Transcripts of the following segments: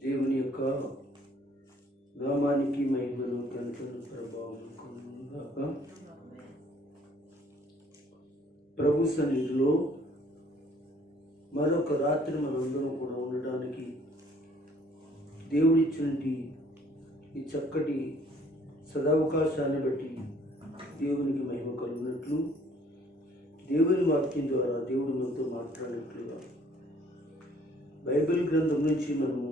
దేవుని యొక్క నామానికి మహిమను ఘనతను ప్రభావం కలుగుగాక ప్రభు సన్నిధిలో మరొక రాత్రి మనందరం కూడా ఉండడానికి దేవుడిచ్చినటువంటి ఈ చక్కటి సదావకాశాన్ని బట్టి దేవునికి మహిమ కలుగునట్లు దేవుని వాక్యం ద్వారా దేవుడు మనతో మాట్లాడినట్లుగా బైబిల్ గ్రంథం నుంచి మనము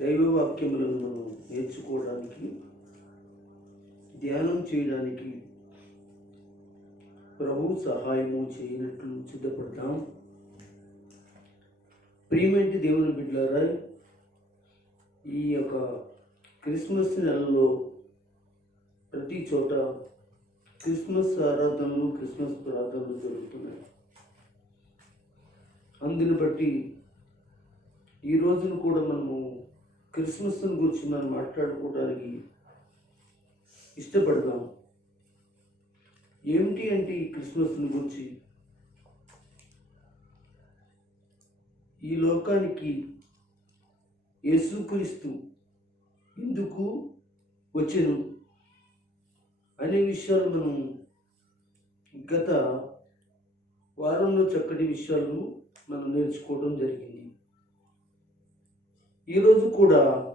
దైవ వాక్యములను మనం నేర్చుకోవడానికి ధ్యానం చేయడానికి ప్రభు సహాయము చేయనట్లు సిద్ధపడతాం. ప్రియమంటి దేవుని బిడ్డారా ఈ యొక్క క్రిస్మస్ నెలలో ప్రతి చోట క్రిస్మస్ ఆరాధనలు క్రిస్మస్ ప్రార్థనలు జరుగుతున్నాయి. అందుని బట్టి ఈ రోజును కూడా మనము క్రిస్మస్ని గురించి మనం మాట్లాడుకోవడానికి ఇష్టపడదాం ఏమిటి అంటే ఈ క్రిస్మస్ని గురించి? ఈ లోకానికి యేసుక్రీస్తు ఎందుకు వచ్చెను అనే విషయాలు మనం గత వారంలో చక్కటి విషయాలను మనం నేర్చుకోవడం జరిగింది. ఈరోజు కూడా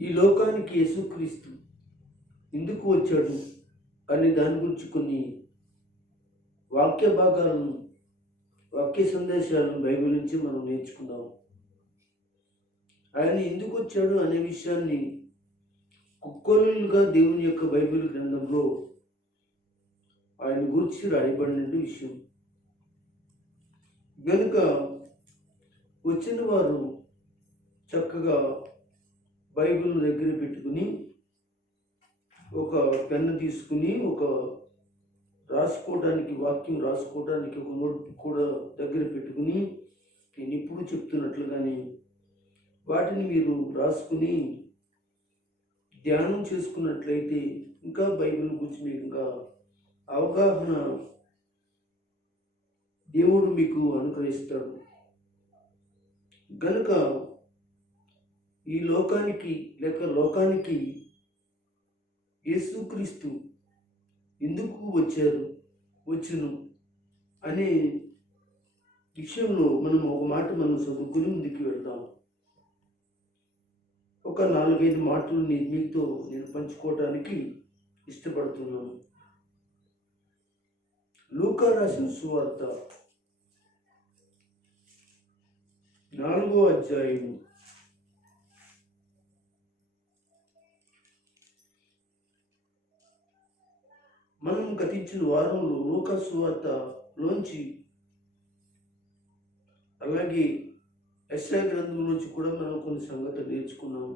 ఈ లోకానికి యేసుక్రీస్తు ఎందుకు వచ్చాడు అనే దాని గురించి కొన్ని వాక్య భాగాలను వాక్య సందేశాలను బైబిల్ నుంచి మనం నేర్చుకుందాం. ఆయన ఎందుకు వచ్చాడు అనే విషయాన్ని కుక్కలుగా దేవుని యొక్క బైబిల్ గ్రంథంలో ఆయన గురించి రాయబడిన విషయం. కనుక వచ్చిన వారు చక్కగా బైబిల్ దగ్గర పెట్టుకుని ఒక పెన్ను తీసుకుని ఒక రాసుకోవడానికి వాక్యం రాసుకోవడానికి ఒక నోట్ కూడా దగ్గర పెట్టుకుని నేను ఇప్పుడు చెప్తున్నట్లుగానే వాటిని మీరు రాసుకుని ధ్యానం చేసుకున్నట్లయితే ఇంకా బైబిల్ గురించి మీకు ఇంకా అవగాహన దేవుడు మీకు అనుగ్రహిస్తాడు. గనుక ఈ లోకానికి లేక లోకానికి యేసుక్రీస్తు ఎందుకు వచ్చారు వచ్చును అనే విషయంలో మనం ఒక మాట మనం చదువుకుని ముందుకు వెళ్దాం. ఒక నాలుగైదు మాటలు నేను మీతో నేను పంచుకోవడానికి ఇష్టపడుతున్నాను. లూకా రాసిన సువార్త నాలుగో అధ్యాయము. మనం గతించిన వారంలో లూకా లోంచి అలాగే ఎస్ఐ గ్రంథంలోంచి కూడా మనం కొన్ని సంగతులు నేర్చుకున్నాం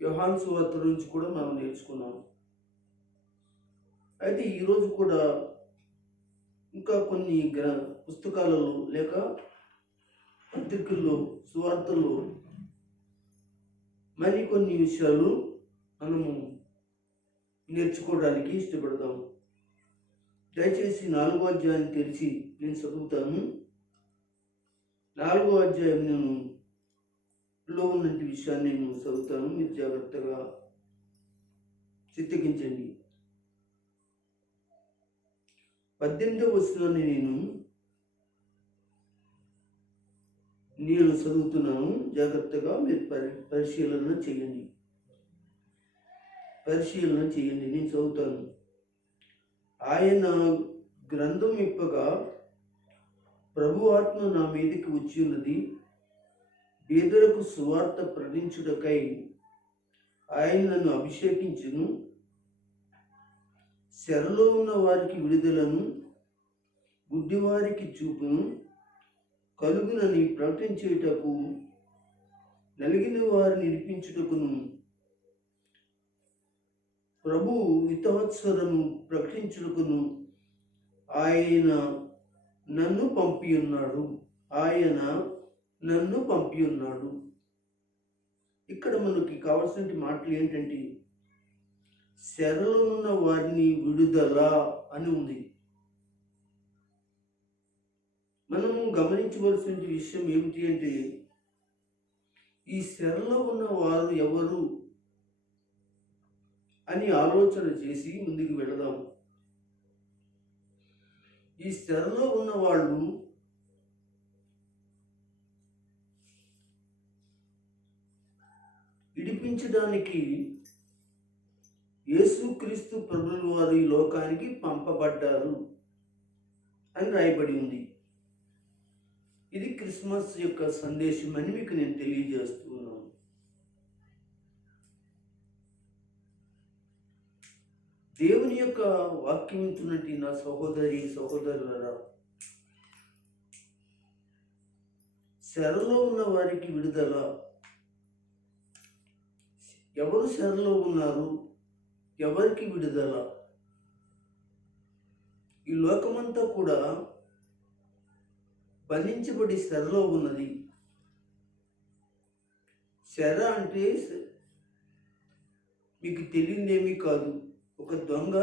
యోహాన్ సువార్త నుంచి కూడా మనం నేర్చుకున్నాం అయితే ఈరోజు కూడా ఇంకా కొన్ని గ్ర పుస్తకాలలో లేక పత్రికల్లో సువార్తల్లో మరి కొన్ని విషయాలు మనము నేర్చుకోవడానికి ఇష్టపడతాం దయచేసి నాలుగో అధ్యాయాన్ని తెరిచి నేను చదువుతాను. నాలుగో అధ్యాయం నేను లో ఉన్నటువంటి విషయాన్ని నేను చదువుతాను. మీరు జాగ్రత్తగా చిత్తగించండి. పద్దెనిమిదవ వస్తువుని నేను నేను చదువుతున్నాను. జాగ్రత్తగా మీరు పరి పరిశీలన చేయండి. పరిశీలన చేయండి. నేను చదువుతాను. ఆయన గ్రంథం ఇప్పగా ప్రభు ఆత్మ నా మీదకి వచ్చి ఉన్నది. బీదలకు సువార్త ప్రకటించుటకై ఆయన నన్ను అభిషేకించును. శరలో ఉన్న వారికి విడుదలను గుడ్డివారికి చూపును కలుగునని ప్రకటించేటకు నలిగిన వారిని నిలిపించుటకును ప్రభు హితవత్సరము ప్రకటించుటకును ఆయన నన్ను పంపి ఉన్నాడు ఆయన నన్ను పంపి ఉన్నాడు ఇక్కడ మనకి కావాల్సిన మాటలు ఏంటంటే శరలో ఉన్న వారిని విడుదల అని ఉంది. మనము గమనించవలసిన విషయం ఏమిటి అంటే ఈ శరలో ఉన్న వారు ఎవరు అని ఆలోచన చేసి ముందుకు వెళదాం ఈ శరలో ఉన్న వాళ్ళు విడిపించడానికి యేసుక్రీస్తు ప్రభుల వారు ఈ లోకానికి పంపబడ్డారు అని రాయబడి ఉంది. ఇది క్రిస్మస్ యొక్క సందేశం అని మీకు నేను తెలియజేస్తున్నాను దేవుని యొక్క వాక్యం వింటున్నట్టు నా సహోదరి సహోదరులరా శరలో ఉన్న వారికి విడుదల. ఎవరు శరలో ఉన్నారు? ఎవరికి విడుదల? ఈ లోకమంతా కూడా బంధించబడి శరలో ఉన్నది. శర అంటే మీకు తెలియదేమీ కాదు. ఒక దొంగ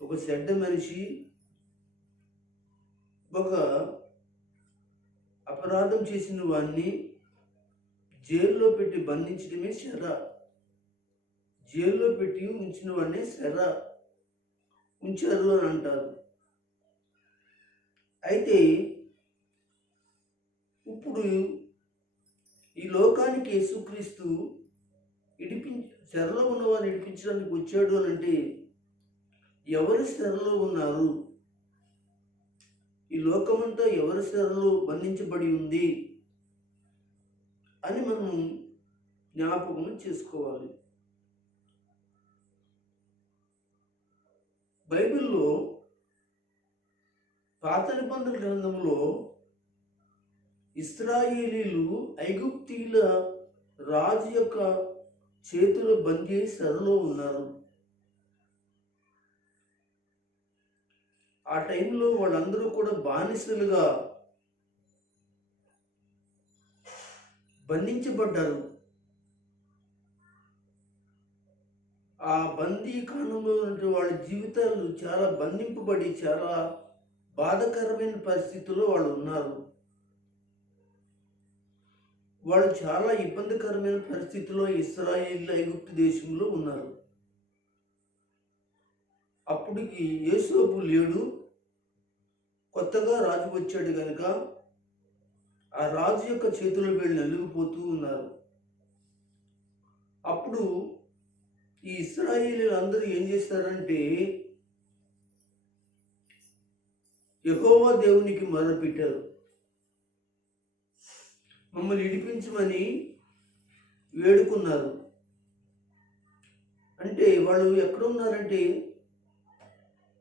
ఒక చెడ్డ మనిషి ఒక అపరాధం చేసిన వాడిని జైల్లో పెట్టి బంధించడమే శర జైల్లో పెట్టి ఉంచిన వాడిని శర ఉంచారు అని అంటారు. అయితే ఇప్పుడు ఈ లోకానికి యేసుక్రీస్తు ఇడిపి శరలో ఉన్నవారిని ఇడిపించడానికి వచ్చాడు అని అంటే ఎవరి శరలో ఉన్నారు? ఈ లోకమంతా ఎవరి శరలో బంధించబడి ఉంది అని మనం జ్ఞాపకం చేసుకోవాలి. బైబిల్లో పాత నిబంధన గ్రంథంలో ఇస్రాయేలీలు ఐగుప్తీల రాజు యొక్క చేతులు బందీ సరలో ఉన్నారు. ఆ టైంలో వాళ్ళందరూ కూడా బానిసలుగా బంధించబడ్డారు. ఆ బందీ కాలంలో వాళ్ళ జీవితాలు చాలా బంధింపబడి చాలా బాధకరమైన పరిస్థితుల్లో వాళ్ళు ఉన్నారు. వాళ్ళు చాలా ఇబ్బందికరమైన పరిస్థితిలో ఇస్రాయేల్ ఐగుప్తు దేశంలో ఉన్నారు. అప్పటికి యేసోపు లేడు. కొత్తగా రాజు వచ్చాడు కనుక ఆ రాజు యొక్క చేతులు వెళ్ళి నలిగిపోతూ ఉన్నారు. అప్పుడు ఈ ఇస్రాయిలు అందరూ ఏం చేస్తారంటే యహోవా దేవునికి మొరపెట్టారు. మమ్మల్ని ఇడిపించమని వేడుకున్నారు. అంటే వాళ్ళు ఎక్కడ ఉన్నారంటే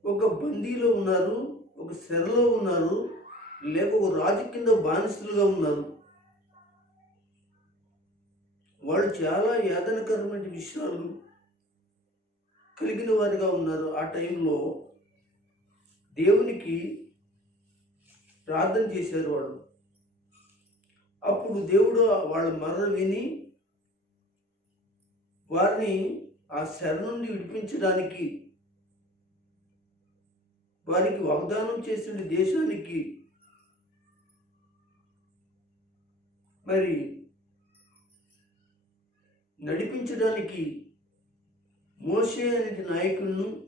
ఒక బందీలో ఉన్నారు ఒక సెరలో ఉన్నారు లేక ఒక రాజు కింద బానిసలుగా ఉన్నారు. వాళ్ళు చాలా యాదనకరమైన విషయాలు కలిగిన వారిగా ఉన్నారు. ఆ టైంలో దేవునికి ప్రార్థన చేశారు వాళ్ళు అప్పుడు దేవుడు వాళ్ళ మర్ర విని వారిని ఆ శరణ నుండి విడిపించడానికి వారికి వాగ్దానం చేసిన దేశానికి మరి నడిపించడానికి మోషే అనే నాయకుడును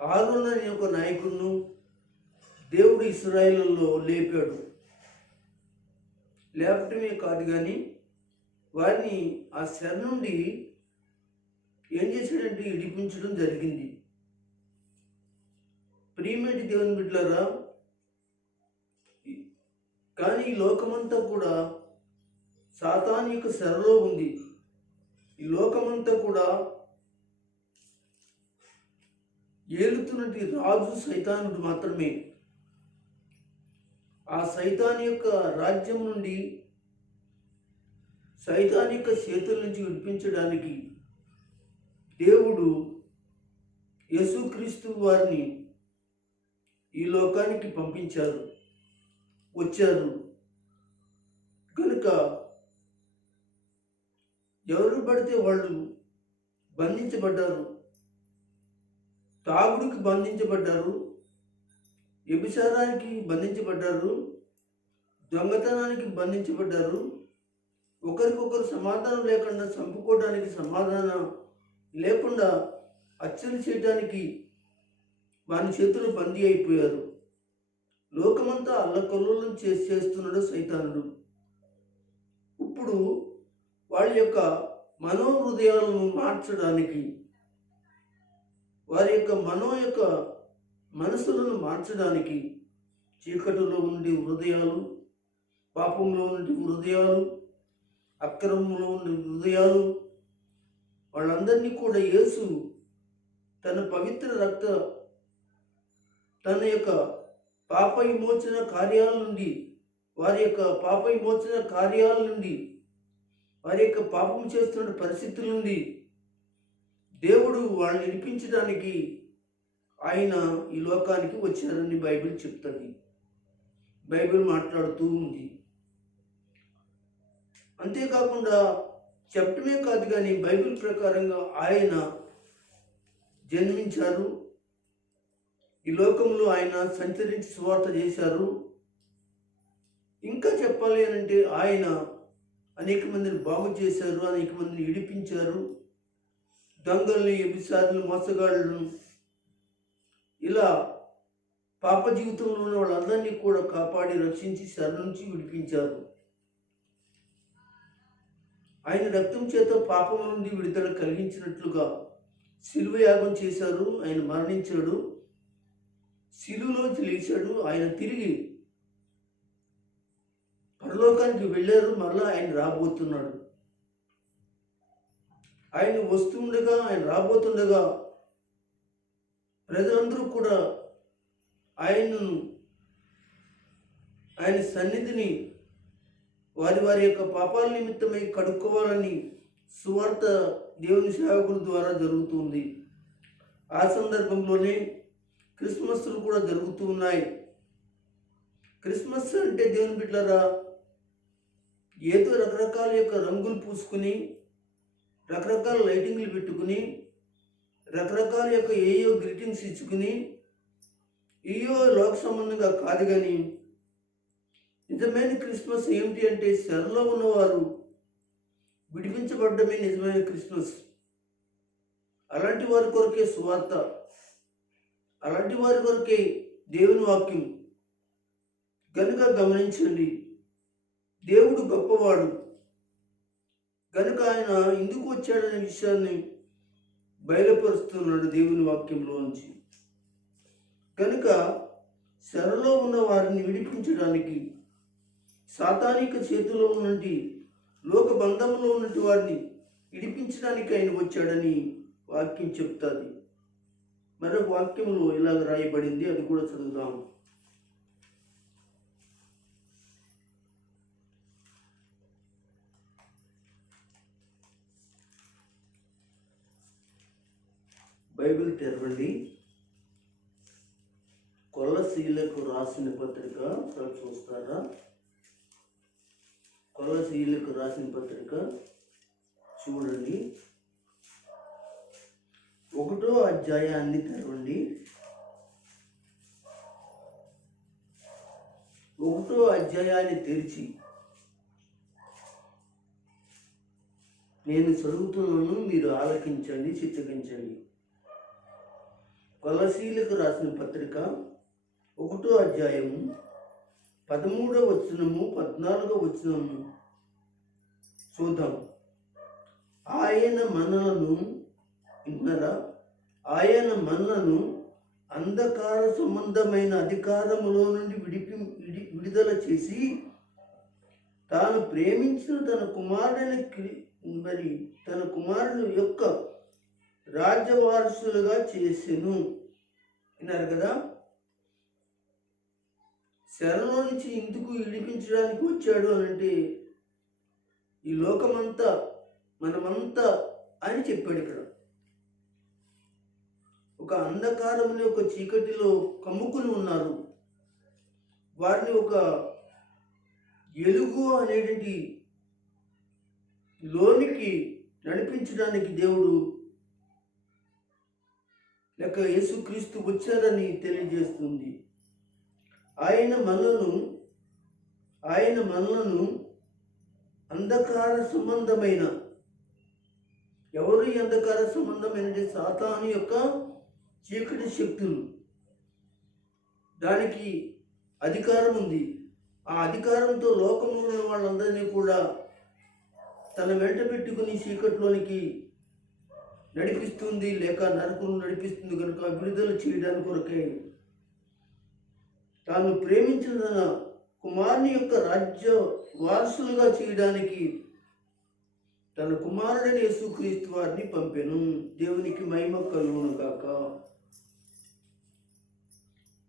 ఆరోన్ అనే ఒక నాయకుడును దేవుడు ఇస్రాయిల్లో లేపాడు. లేపటమే కాదు కానీ వారిని ఆ శర నుండి ఏం చేశాడంటే ఇడిపించడం జరిగింది. ప్రియమేటి దేవుని బిడ్డలారా కానీ ఈ లోకమంతా కూడా సాతాన్ యొక్క శరలో ఉంది. ఈ లోకమంతా కూడా ఏలుతున్నటి రాజు సైతానుడు మాత్రమే. ఆ సైతాన్ యొక్క రాజ్యం నుండి సైతాన్ యొక్క చేతుల నుంచి విడిపించడానికి దేవుడు యేసుక్రీస్తు వారిని ఈ లోకానికి పంపించారు వచ్చారు. కనుక ఎవరు పడితే వాళ్ళు బంధించబడ్డారు. తాగుడుకి బంధించబడ్డారు వ్యభిచారానికి బంధించబడ్డారు దొంగతనానికి బంధించబడ్డారు ఒకరికొకరు సమాధానం లేకుండా చంపుకోవడానికి సమాధానం లేకుండా హత్యలు చేయడానికి వారి చేతులు బందీ అయిపోయారు. లోకమంతా అల్లకొల్లోలం చేసి చేస్తున్నాడు సైతానుడు. ఇప్పుడు వాళ్ళ యొక్క మనోహృదయాలను మార్చడానికి వారి యొక్క మనో యొక్క మనసులను మార్చడానికి చీకటిలో ఉండి హృదయాలు పాపంలో ఉండి హృదయాలు అక్రమంలో ఉండి హృదయాలు వాళ్ళందరినీ కూడా యేసు తన పవిత్ర రక్త తన యొక్క పాప విమోచన కార్యాల నుండి వారి యొక్క పాప విమోచన కార్యాల నుండి వారి యొక్క పాపం చేస్తున్న పరిస్థితుల నుండి దేవుడు వాళ్ళని వినిపించడానికి ఆయన ఈ లోకానికి వచ్చారని బైబిల్ చెప్తుంది. బైబిల్ మాట్లాడుతూ ఉంది. అంతేకాకుండా చెప్పడమే కాదు కానీ బైబిల్ ప్రకారంగా ఆయన జన్మించారు. ఈ లోకంలో ఆయన సంచరించి సువార్త చేశారు. ఇంకా చెప్పాలి అని అంటే ఆయన అనేక మందిని బాగు చేశారు అనేక మందిని విడిపించారు. దొంగల్ని ఎబిసారులు మోసగాళ్ళు ఇలా పాప జీవితంలో ఉన్న వాళ్ళందరినీ కూడా కాపాడి రక్షించి శర నుంచి విడిపించారు. ఆయన రక్తం చేత పాపం నుండి విడుదల కలిగించినట్లుగా శిలువ యాగం చేశారు. ఆయన మరణించాడు. శిలువలోంచి లేచాడు. ఆయన తిరిగి పరలోకానికి వెళ్ళారు. మరలా ఆయన రాబోతున్నాడు. ఆయన వస్తుండగా ఆయన రాబోతుండగా ప్రజలందరూ కూడా ఆయనను ఆయన సన్నిధిని వారి వారి యొక్క పాపాల నిమిత్తమై కడుక్కోవాలని సువార్త దేవుని సేవకుల ద్వారా జరుగుతుంది. ఆ సందర్భంలోనే క్రిస్మస్లు కూడా జరుగుతూ ఉన్నాయి. క్రిస్మస్ అంటే దేవుని బిడ్డలరా ఏదో రకరకాల యొక్క రంగులు పూసుకుని రకరకాల లైటింగ్లు పెట్టుకుని రకరకాల యొక్క ఏయో గ్రీటింగ్స్ ఇచ్చుకుని ఏయో లోక సంబంధంగా కాదు కానీ నిజమైన క్రిస్మస్ ఏమిటి అంటే శరలో ఉన్నవారు విడిపించబడ్డమే నిజమైన క్రిస్మస్. అలాంటి వారి కొరకే సువార్త అలాంటి వారి కొరకే దేవుని వాక్యం. కనుక గమనించండి దేవుడు గొప్పవాడు. కనుక ఆయన ఎందుకు వచ్చాడనే విషయాన్ని బయలుపరుస్తున్నాడు దేవుని వాక్యంలోంచి. కనుక శరలో ఉన్న వారిని విడిపించడానికి సాతానిక చేతిలో ఉన్నటి లోక బంధంలో ఉన్నటి వారిని విడిపించడానికి ఆయన వచ్చాడని వాక్యం చెప్తుంది. మరొక వాక్యంలో ఇలాగ రాయబడింది అది కూడా చదువుతాము బైబిల్ తెరవండి. కొలసీలకు రాసిన పత్రిక ఒకసారి చూస్తారా? కొలసీలకు రాసిన పత్రిక చూడండి. ఒకటో అధ్యాయాన్ని తెరవండి. ఒకటో అధ్యాయాన్ని తెరిచి నేను చదువుతున్నాను మీరు ఆలకించండి చిత్తగించండి. కొలసీలకు రాసిన పత్రిక ఒకటో అధ్యాయము పదమూడో వచనము పద్నాలుగో వచనము చూద్దాం. ఆయన మనలను విన్నారా? ఆయన మనలను అంధకార సంబంధమైన అధికారములో నుండి విడిపి విడి విడుదల చేసి తాను ప్రేమించిన తన కుమారుని మరి తన కుమారుని యొక్క రాజ్యవారసులుగా చేసెను. విన్నారు కదా? శరణలో నుంచి ఇందుకు విడిపించడానికి వచ్చాడు అని అంటే ఈ లోకమంతా మనమంతా అని చెప్పాడు ఇక్కడ. ఒక అంధకారంలో ఒక చీకటిలో కమ్ముకుని ఉన్నారు. వారిని ఒక ఎలుగు అనేటువంటి లోనికి నడిపించడానికి దేవుడు లేక యేసుక్రీస్తు వచ్చారని తెలియజేస్తుంది. ఆయన మనలను ఆయన మనలను అంధకార సంబంధమైన ఎవరు ఈ అంధకార సంబంధమైన సాతాను యొక్క చీకటి శక్తులు. దానికి అధికారం ఉంది. ఆ అధికారంతో లోకంలో ఉన్న వాళ్ళందరినీ కూడా తన వెంట పెట్టుకుని చీకట్లోనికి నడిపిస్తుంది లేక నరకును నడిపిస్తుంది కనుక విడుదల చేయడానికి కొరకే. తాను ప్రేమించిన తన కుమారుని యొక్క రాజ్య వారసులుగా చేయడానికి తన కుమారుడని యేసుక్రీస్తు వారిని పంపెను. దేవునికి మహిమ కలుగును కాక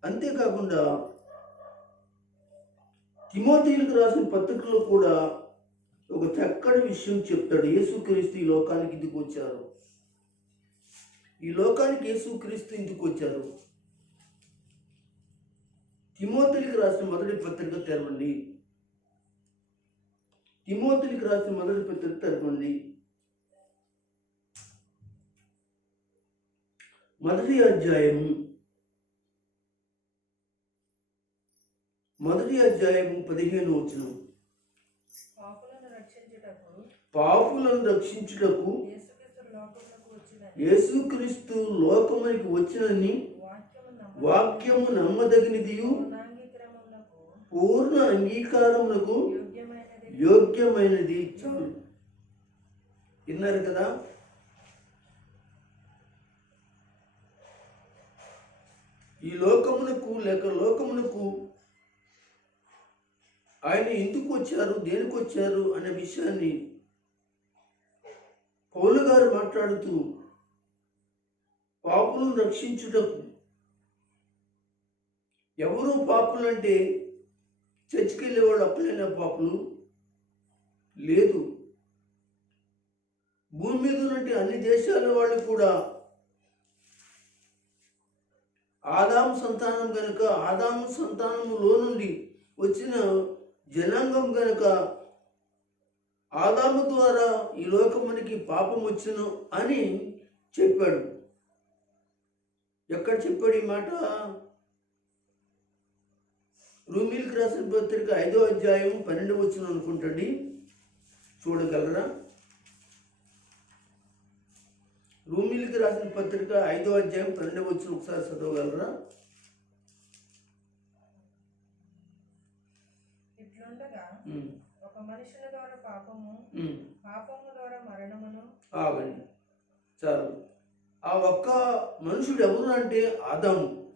అంతేకాకుండా తిమోతీలకు రాసిన పత్రికలో కూడా ఒక చక్కటి విషయం చెప్తాడు. యేసుక్రీస్తు ఈ లోకానికి దిగొచ్చారు వచ్చారు. ఈ లోకానికి యేసుక్రీస్తు ఇందుకు వచ్చారు. తిమోతులికి రాసిన మొదటి పత్రిక తెరవండి. తిమోతులికి రాసిన మొదటి పత్రిక తెరవండి. మొదటి అధ్యాయం. మొదటి అధ్యాయం పదిహేను వచనం. పాపులను రక్షించుటకు పాపులను రక్షించుటకు యేసుక్రీస్తు లోకములకు వచ్చిన యేసుక్రీస్తు లోకమునికి వచ్చినని వాక్యము నమ్మదగినది నమ్మదగినదియు పూర్ణ అంగీకారమునకు యోగ్యమైనది. యోగ్యమైనది చాలు విన్నారు కదా? ఈ లోకమునకు లేక లోకమునకు ఆయన ఎందుకు వచ్చారు దేనికి వచ్చారు అనే విషయాన్ని పౌలు గారు మాట్లాడుతూ పాపులను రక్షించుటకు. ఎవరు పాపులు అంటే చర్చికి వెళ్ళేవాళ్ళు అప్పులైన పాపులు? లేదు. భూమి మీద ఉన్నటువంటి అన్ని దేశాల వాళ్ళు కూడా ఆదాము సంతానం కనుక ఆదాము సంతానములో నుండి వచ్చిన జనాంగం కనుక ఆదాము ద్వారా ఈ లోకమునికి పాపం వచ్చును అని చెప్పాడు. ఎక్కడ చెప్పాడు ఈ మాట? రూమిల్కి రాసిన పత్రిక ఐదో అధ్యాయం పన్నెండు వచ్చిన అనుకుంటండి. చూడగలరా? రూమిల్కి రాసిన పత్రిక ఐదో అధ్యాయం పన్నెండు వచ్చిన ఒకసారి చదవగలరా? ఒక మనుషుల ద్వారా పాపము పాపము ద్వారా మరణమును ఆగండి. చాలు. ఆ ఒక్క మనుషుడు ఎవరు అంటే ఆదాము.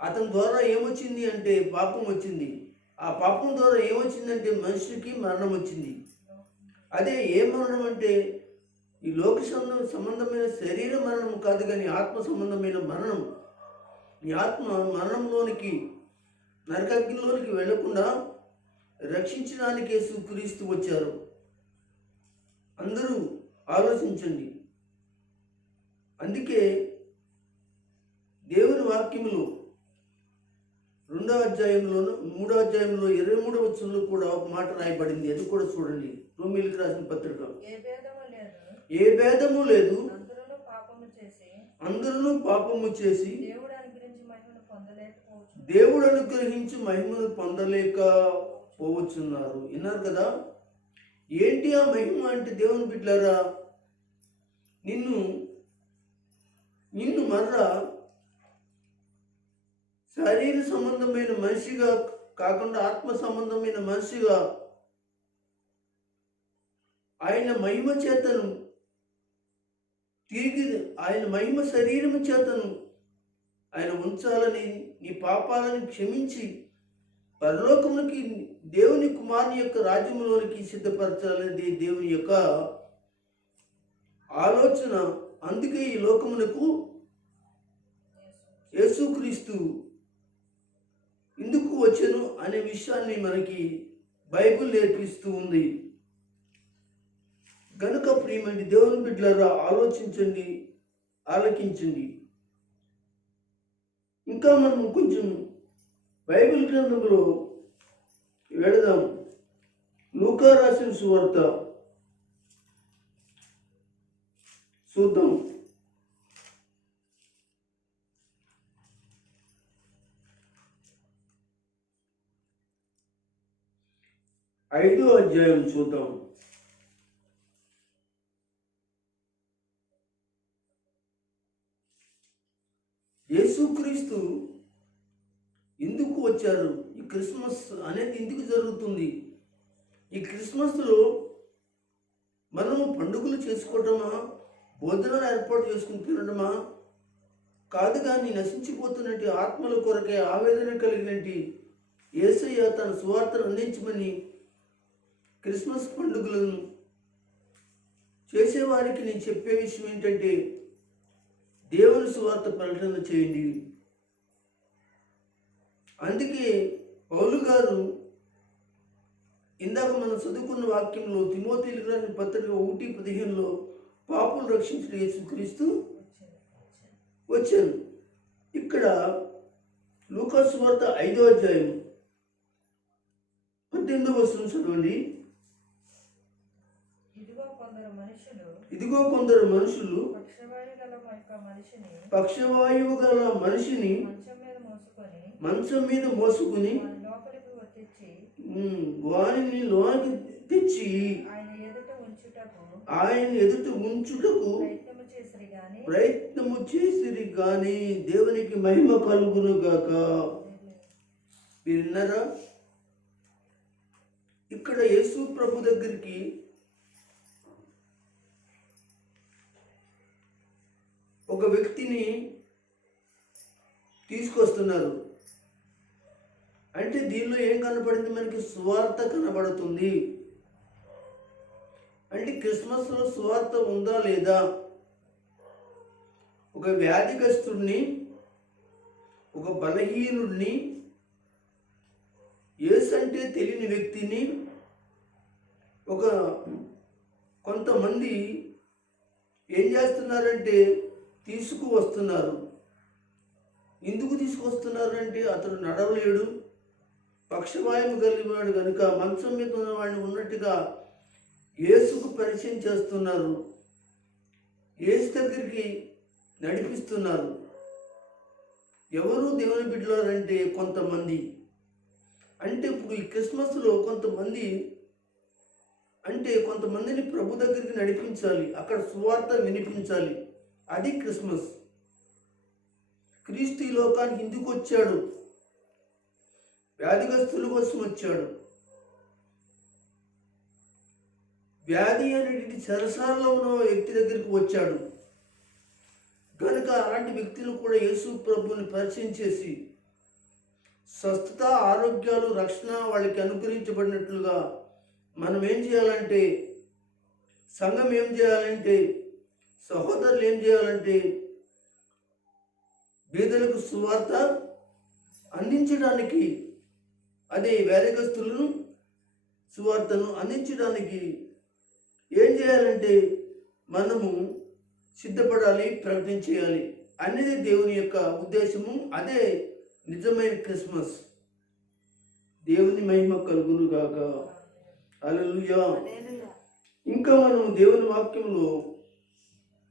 అతని ద్వారా ఏమొచ్చింది అంటే పాపం వచ్చింది. ఆ పాపం ద్వారా ఏమొచ్చిందంటే మనుషుడికి మరణం వచ్చింది. అదే ఏ మరణం అంటే ఈ లోక సంబంధం సంబంధమైన శరీర మరణం కాదు కానీ ఆత్మ సంబంధమైన మరణం. ఈ ఆత్మ మరణంలోనికి నరకగ్నిలోనికి వెళ్ళకుండా రక్షించడానికి సుక్రీస్తు వచ్చారు. అందరూ ఆలోచించండి. అందుకే దేవుని వాక్యములు రెండో అధ్యాయంలోను మూడో అధ్యాయంలో ఇరవై మూడో వచ్చంలో కూడా ఒక మాట రాయబడింది. అది కూడా చూడండి. రోమిలికి రాసిన పత్రిక. ఏ భేదము లేదు. అందరూ పాపము చేసి దేవుడు అనుగ్రహించి మహిమను పొందలేక పోవచ్చున్నారు. విన్నారు కదా? ఏంటి ఆ మహిమ అంటే దేవుని బిడ్డలారా నిన్ను నిన్ను మరలా శరీర సంబంధమైన మనిషిగా కాకుండా ఆత్మ సంబంధమైన మనిషిగా ఆయన మహిమ చేతను తిరిగి ఆయన మహిమ శరీరము చేతను ఆయన ఉంచాలని నీ పాపాలను క్షమించి పరలోకమునికి దేవుని కుమారుని యొక్క రాజ్యములోనికి సిద్ధపరచాలనేది దేవుని యొక్క ఆలోచన అందుకే ఈ లోకమునకు యేసుక్రీస్తు ఎందుకు వచ్చాను అనే విషయాన్ని మనకి బైబిల్ నేర్పిస్తూ ఉంది. గనుక ప్రియమండి దేవుని బిడ్డలారా ఆలోచించండి ఆలకించండి. ఇంకా మనం కొంచెం బైబిల్ గ్రంథంలో వెళదాం. లూకా రాసిన సువార్త చూద్దాం. ఐదో అధ్యాయం చూద్దాం. యేసుక్రీస్తు ఎందుకు వచ్చారు? ఈ క్రిస్మస్ అనేది ఎందుకు జరుగుతుంది? ఈ క్రిస్మస్లో మనము పండుగలు చేసుకోవటమా? భోజనాలు ఏర్పాటు చేసుకుని తినడమా కాదు కానీ నశించిపోతున్నట్టు ఆత్మల కొరకే ఆవేదన కలిగినట్టు యేసయ్య తన సువార్తను అందించమని క్రిస్మస్ పండుగలను చేసేవారికి నేను చెప్పే విషయం ఏంటంటే దేవుని సువార్త ప్రకటన చేయండి. అందుకే పౌలు గారు ఇందాక మనం చదువుకున్న వాక్యంలో తిమోతి రాసిన పత్రిక ఒకటి పదిహేనులో పాపులు రక్షించిన యేసుక్రీస్తు వచ్చాను ఇక్కడ లూకాసు వార్త ఐదో అధ్యాయం పద్దెనిమిదో వస్తుంది చదవండి. ఇదిగో కొందరు మనుషులు పక్షవాయువు గల మనిషిని మంచం మీద మోసుకొని వానిని లోనికి తెచ్చి ఆయన ఎదుట ఉంచుటకు ప్రయత్నము చేసిరి గాని. దేవునికి మహిమ కలుగును గాక. విన్నారా ఇక్కడ యేసు ప్రభు దగ్గరికి ఒక వ్యక్తిని తీసుకొస్తున్నారు. అంటే దీనిలో ఏం కనపడింది? మనకి సువార్త కనబడుతుంది. అంటే క్రిస్మస్లో సువార్త ఉందా లేదా? ఒక వ్యాధిగ్రస్తుడిని ఒక బలహీనుడిని యేసు అంటే తెలియని వ్యక్తిని ఒక కొంతమంది ఏం చేస్తున్నారంటే తీసుకువస్తున్నారు. ఎందుకు తీసుకొస్తున్నారంటే అతడు నడవలేడు. పక్షవాయువు కలిగినాడు కనుక మంచం మీద ఉన్నవాడిని ఉన్నట్టుగా యేసుకు పరిచయం చేస్తున్నారు. యేసు దగ్గరికి నడిపిస్తున్నారు. ఎవరు దేవుని బిడ్డలారంటే కొంతమంది. అంటే ఇప్పుడు ఈ క్రిస్మస్లో కొంతమంది అంటే కొంతమందిని ప్రభు దగ్గరికి నడిపించాలి. అక్కడ సువార్త వినిపించాలి. అది క్రిస్మస్. క్రీస్తు ఈ లోకానికి ఎందుకు వచ్చాడు? వ్యాధిగ్రస్తుల కోసం వచ్చాడు. వ్యాధి అనేది చెరసాలలో ఉన్న వ్యక్తి దగ్గరికి వచ్చాడు. కనుక అలాంటి వ్యక్తులు కూడా యేసు ప్రభుని పరిచయం చేసి స్వస్థత ఆరోగ్యాలు రక్షణ వాళ్ళకి అనుగ్రహించబడినట్లుగా మనం ఏం చేయాలంటే సంఘం ఏం చేయాలంటే సహోదరులు ఏం చేయాలంటే బీదలకు సువార్త అందించడానికి అదే వేదగస్తులను సువార్తను అందించడానికి ఏం చేయాలంటే మనము సిద్ధపడాలి ప్రకటన చేయాలి. అనేది దేవుని యొక్క ఉద్దేశము అదే నిజమైన క్రిస్మస్. దేవుని మహిమ కలుగును గాక. అలలుయా ఇంకా మనం దేవుని వాక్యంలో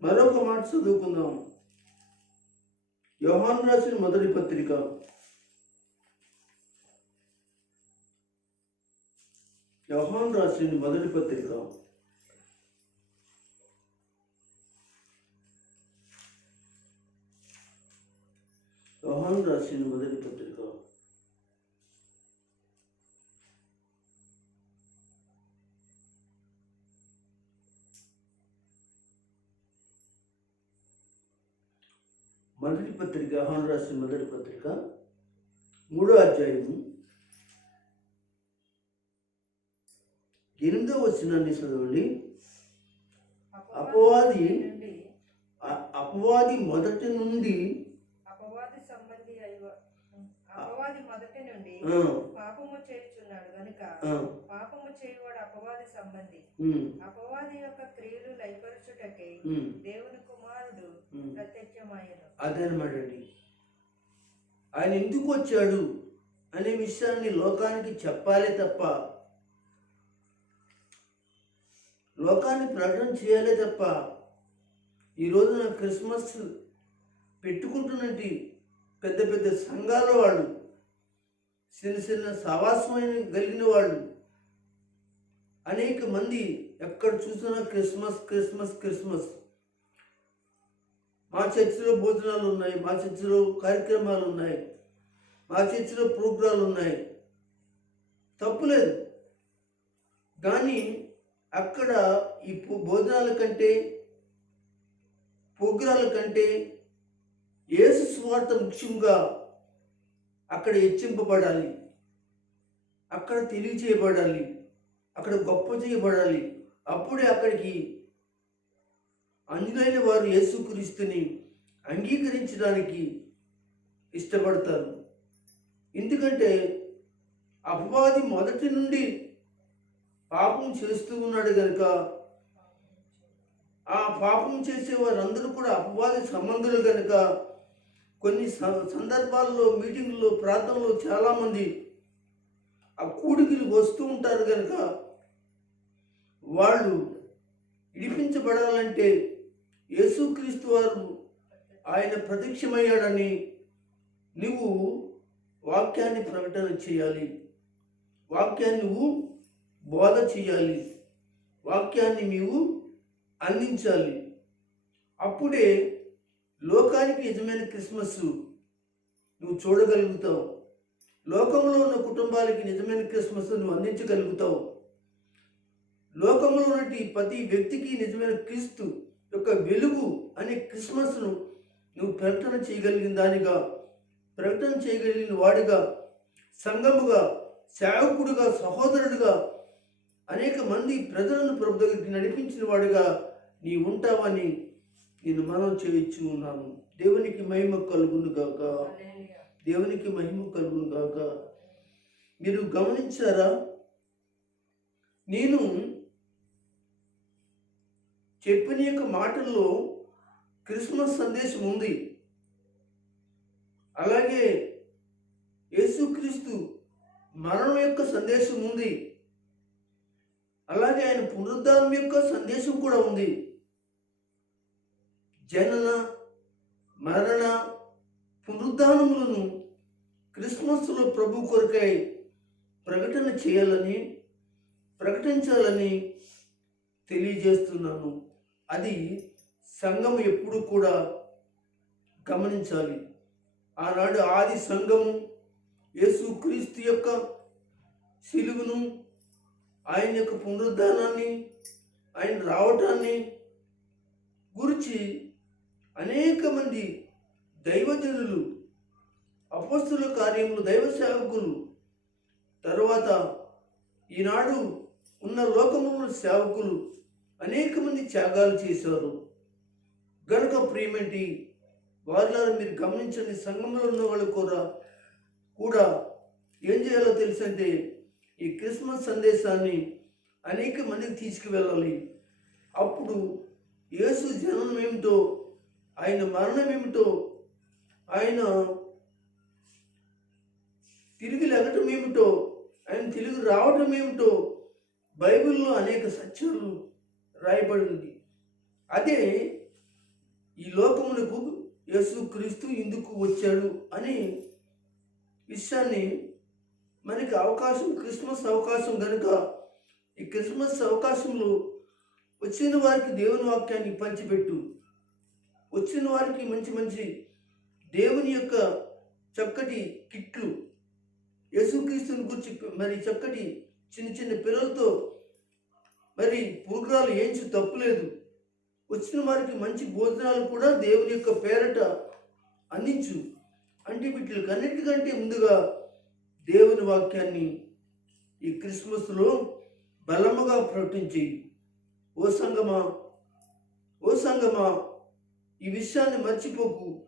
మరొక మాట చదువుకుందాం. యోహాన్ రాసిన మొదటి పత్రిక. యోహాన్ రాసిన మొదటి పత్రిక. యోహాన్ రాసిన మొదటి పత్రిక. మొదటి పత్రిక యోహాన్ రాసిన మొదటి పత్రిక. మూడో అధ్యాయము ఎనిమిదో వచ్చినాన్ని చదవండి. అపవాది అపవాది మొదటి నుండి అపవాది సంబంధి అయ్య అపవాది మొదటి నుండి ఆ, పాపము చేయుచున్నాడు. గనుక పాపము చేయువాడు అపవాది సంబంధి. అపవాది యొక్క క్రియలు లయపరచుటకై దేవుని కుమారుడు. ప్రత్యక్షమాయను. అదనమాట అండి ఆయన ఎందుకు వచ్చాడు అనే విషయాన్ని లోకానికి చెప్పాలే తప్ప లోకాన్ని ప్రకటన చేయాలే తప్ప ఈ రోజున క్రిస్మస్ పెట్టుకుంటున్నట్టు పెద్ద పెద్ద సంఘాల వాళ్ళు చిన్న చిన్న సవాసమైన కలిగిన వాళ్ళు. అనేక మంది ఎక్కడ చూసినా క్రిస్మస్ క్రిస్మస్ క్రిస్మస్. మా చర్చిలో భోజనాలు ఉన్నాయి మా చర్చిలో కార్యక్రమాలు ఉన్నాయి మా చర్చిలో ప్రోగ్రాలు ఉన్నాయి. తప్పులేదు కానీ అక్కడ ఈ భోజనాల కంటే ప్రోగ్రాల కంటే ఏసు స్వార్థ ముఖ్యంగా అక్కడ హెచ్చింపబడాలి. అక్కడ తెలియచేయబడాలి. అక్కడ గొప్ప చేయబడాలి. అప్పుడే అక్కడికి అందులైన వారు యేసుక్రీస్తుని అంగీకరించడానికి ఇష్టపడతారు. ఎందుకంటే అపవాది మొదటి నుండి పాపం చేస్తూ ఉన్నాడు కనుక ఆ పాపం చేసే వారందరూ కూడా అపవాది సంబంధులు కనుక కొన్ని స- సందర్భాల్లో మీటింగ్లో ప్రార్థనలో చాలామంది ఆ కూడికిలు వస్తూ ఉంటారు కనుక వాళ్ళు ఇడిపించబడాలంటే యేసుక్రీస్తు వారు ఆయన ప్రత్యక్షమయ్యాడని నువ్వు వాక్యాన్ని ప్రకటన చేయాలి. వాక్యాన్ని నువ్వు బోధ చేయాలి. వాక్యాన్ని నీవు అందించాలి. అప్పుడే లోకానికి నిజమైన క్రిస్మస్ నువ్వు చూడగలుగుతావు. లోకంలో ఉన్న కుటుంబాలకి నిజమైన క్రిస్మస్ నువ్వు అందించగలుగుతావు. లోకంలో ఉన్నటి ప్రతి వ్యక్తికి నిజమైన క్రీస్తు యొక్క వెలుగు అనే క్రిస్మస్ను నువ్వు ప్రకటన చేయగలిగిన దానిగా ప్రకటన చేయగలిగిన వాడిగా సంఘముగా సేవకుడుగా సహోదరుడిగా అనేక మంది ప్రజలను ప్రభు దగ్గరికి నడిపించిన వాడిగా నీ ఉంటావని నేను మనం చేయొచ్చు ఉన్నాను దేవునికి మహిమ కలుగును గాక. దేవునికి మహిమ కలుగును గాక. మీరు గమనించారా? నేను చెప్పిన యొక్క మాటల్లో క్రిస్మస్ సందేశం ఉంది. అలాగే యేసుక్రీస్తు మరణం యొక్క సందేశం ఉంది. అలాగే ఆయన పునరుద్ధానం యొక్క సందేశం కూడా ఉంది. జనన మరణ పునరుద్ధానములను క్రిస్మస్లో ప్రభు కొరకై ప్రకటన చేయాలని ప్రకటించాలని తెలియజేస్తున్నాను. అది సంఘం ఎప్పుడు కూడా గమనించాలి. ఆనాడు ఆది సంఘము యేసుక్రీస్తు యొక్క సిలువును ఆయన యొక్క పునరుద్ధానాన్ని ఆయన రావటాన్ని గురించి అనేక మంది దైవజనులు అపస్తుల కార్యములు దైవ సేవకులు తర్వాత ఈనాడు ఉన్న లోకములు సేవకులు అనేక మంది త్యాగాలు చేశారు. గనుక ప్రియమేంటి వారిలో మీరు గమనించండి సంఘంలో ఉన్న వాళ్ళు కూడా కూడా ఏం చేయాలో తెలుసంటే ఈ క్రిస్మస్ సందేశాన్ని అనేక మందికి తీసుకువెళ్ళాలి. అప్పుడు యేసు జననం ఏమిటో ఆయన మరణం ఏమిటో ఆయన తిరిగి లెగటం ఏమిటో ఆయన తిరిగి రావటం ఏమిటో బైబిల్లో అనేక సత్యాలు రాయబడింది అదే ఈ లోకమునకు యేసుక్రీస్తు ఇందుకు వచ్చాడు అనే విషయాన్ని మనకి అవకాశం క్రిస్మస్ అవకాశం కనుక ఈ క్రిస్మస్ అవకాశంలో వచ్చిన వారికి దేవుని వాక్యాన్ని పంచిపెట్టు. వచ్చిన వారికి మంచి మంచి దేవుని యొక్క చక్కటి కిట్లు యేసుక్రీస్తుని గురించి మరి చక్కటి చిన్న చిన్న పిల్లలతో మరి పురుగురాలు ఏంచి తప్పులేదు. వచ్చిన వారికి మంచి భోజనాలు కూడా దేవుని యొక్క పేరట అందించు. అంటే వీటికి అన్నిటికంటే ముందుగా దేవుని వాక్యాన్ని ఈ క్రిస్మస్లో బలముగా ప్రకటించి ఓ సంగమా ఓ సంగమా ఈ విషయాన్ని మర్చిపోకు.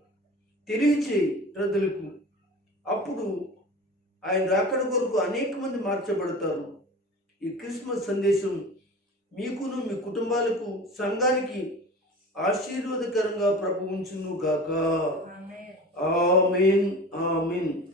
తెలియచేయి ప్రజలకు. అప్పుడు ఆయన రాకడ కొరకు అనేక మంది మార్చబడతారు. ఈ క్రిస్మస్ సందేశం మీకును మీ కుటుంబాలకు సంఘానికి ఆశీర్వాదకరంగా ప్రభు ఉంచును గాక. ఆమేన్. ఆమెన్ ఆమెన్.